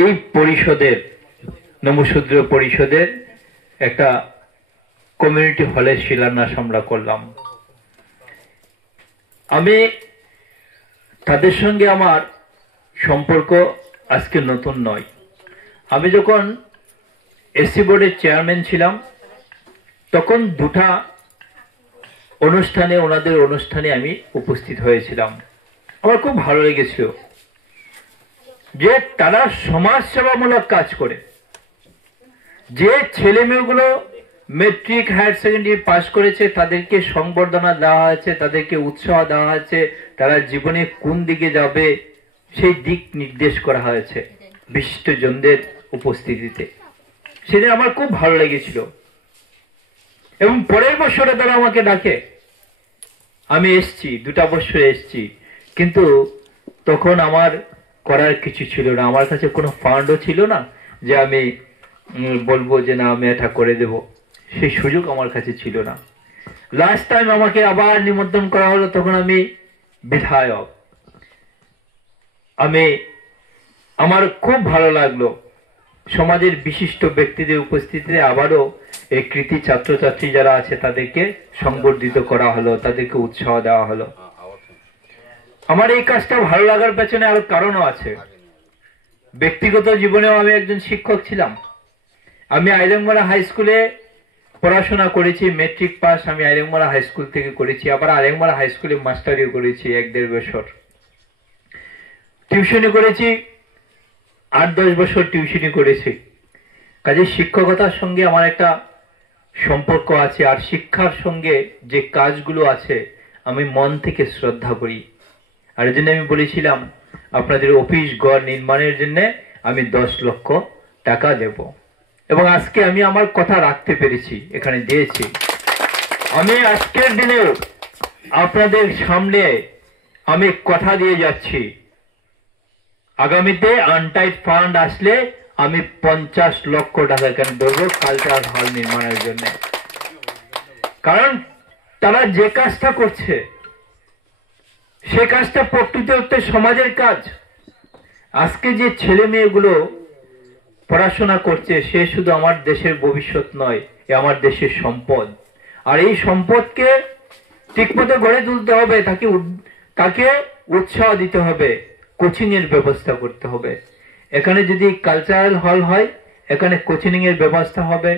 এই পরিষদের নমশূদ্র পরিষদের একটা কমিউনিটি হলের শিলান্যাস আমরা করলাম। আমি তাদের সঙ্গে আমার সম্পর্ক আজকে নতুন নয়। আমি যখন এসসি বোর্ডের চেয়ারম্যান ছিলাম তখন দুটা অনুষ্ঠানে ওনাদের অনুষ্ঠানে আমি উপস্থিত হয়েছিলাম। আমার খুব ভালো লেগেছিল যে তারা সমাজ সেবামূলক কাজ করে, যে ছেলে মেয়েগুলো মেট্রিক হায়ার সেকেন্ডারি পাশ করেছে তাদেরকে সংবর্ধনা দেওয়া হয়েছে, তাদেরকে উৎসাহ দেওয়া হয়েছে, তারা জীবনে কোন দিকে যাবে সেই দিক নির্দেশ করা হয়েছে বিশিষ্টজনদের উপস্থিতিতে। সেদিন আমার খুব ভালো লেগেছিল এবং পরের বছরে তারা আমাকে ডাকে। আমি এসছি, 2টা বছর এসছি, কিন্তু তখন আমার করার কিছু ছিল না, আমার কাছে কোনো ফান্ডও ছিল না যে আমি বলবো যে না আমি এটা করে দেব, সেই সুযোগ আমার কাছে ছিল না। লাস্ট টাইম আমাকে আবার নিমন্ত্রণ করা হলো, তখন আমি বিধায়ক। আমার খুব ভালো লাগলো সমাজের বিশিষ্ট ব্যক্তিদের উপস্থিতিতে আবারও এই কৃতি ছাত্রছাত্রী যারা আছে তাদেরকে সংবর্ধিত করা হলো, তাদেরকে উৎসাহ দেওয়া হলো। আমার এই কাজটা ভালো লাগার পেছনে আরো কারণও আছে। ব্যক্তিগত জীবনেও আমি একজন শিক্ষক ছিলাম। আমি আইলেংমারা হাই স্কুলে পড়াশোনা করেছি, মেট্রিক পাস আমি আইলেংমারা হাই স্কুল থেকে করেছি, আবার আইলেংমারা হাই স্কুলে মাস্টারিও করেছি 1-1.5 বছর। টিউশনি করেছি, 8-10 বছর টিউশনি করেছি। কাজে শিক্ষকতার সঙ্গে আমার একটা সম্পর্ক আছে, আর শিক্ষার সঙ্গে যে কাজগুলো আছে আমি মন থেকে শ্রদ্ধা করি। আর এই জন্য আমি বলেছিলাম আপনাদের অফিস ঘর নির্মাণের জন্য আমি 10 লক্ষ টাকা দেব, এবং আজকে আমি আমার কথা রাখতে পেরেছি, এখানে দিয়েছি। আমি আজকের দিনেও আপনাদের সামনে আমি কথা দিয়ে যাচ্ছি, আগামীতে আনটাইড ফান্ড আসলে আমি 50 লক্ষ টাকা এখানে দেবো কালচারাল হল নির্মাণের জন্য। কারণ তারা যে কাজটা করছে সে কাজটা প্রকৃত অর্থে সমাজের কাজ। আজকে যে ছেলে মেয়েগুলো পড়াশোনা করছে সে শুধু আমার দেশের ভবিষ্যৎ নয়, এ আমার দেশের সম্পদ। আর এই সম্পদকে ঠিকমতো গড়ে তুলতে হবে, তাকে উৎসাহ দিতে হবে, কোচিং এর ব্যবস্থা করতে হবে। এখানে যদি কালচারাল হল হয়, এখানে কোচিং এর ব্যবস্থা হবে,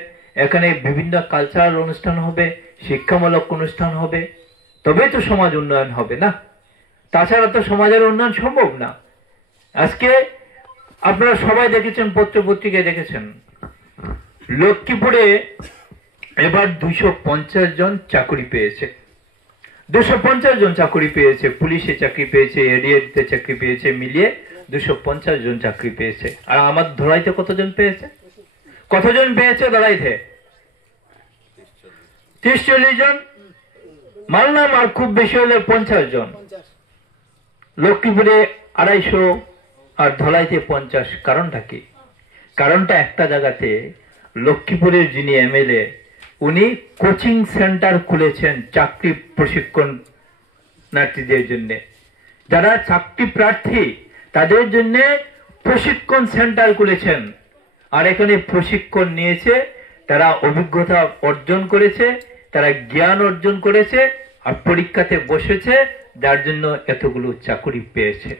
এখানে বিভিন্ন কালচারাল অনুষ্ঠান হবে, শিক্ষামূলক অনুষ্ঠান হবে, তবে তো সমাজ উন্নয়ন হবে না। তাছাড়া তো সমাজের উন্নয়ন সম্ভব না। আজকে আপনারা সবাই দেখেছেন, পত্র পত্রিকায় দেখেছেন, লক্ষ্মীপুরে এবার 250 জন চাকরি পেয়েছে। 250 জন চাকরি পেয়েছে, পুলিশে চাকরি পেয়েছে, এডিএতে চাকরি পেয়েছে, মিলিয়ে 250 জন চাকরি পেয়েছে। আর আমার ধরাইতে কতজন পেয়েছে? কতজন পেয়েছে ধরাইতে? 30-40 জন মানলাম, আর খুব বেশি হলে 50 জন। লক্ষ্মীপুরে 250 আর ধলাইতে 50। কারণটা কি? কারণটা একটা জায়গাতে লক্ষ্মীপুরের যিনি এমএলএ উনি কোচিং সেন্টার খুলেছেন চাকরি প্রশিক্ষণার্থীদের জন্য। যারা চাকরি প্রার্থী তাদের জন্য প্রশিক্ষণ সেন্টার খুলেছেন, আর এখানে প্রশিক্ষণ নিয়েছে, তারা অভিজ্ঞতা অর্জন করেছে, তারা জ্ঞান অর্জন করেছে, আর পরীক্ষাতে বসেছে, যার জন্য এতগুলো চাকরি পেয়েছে।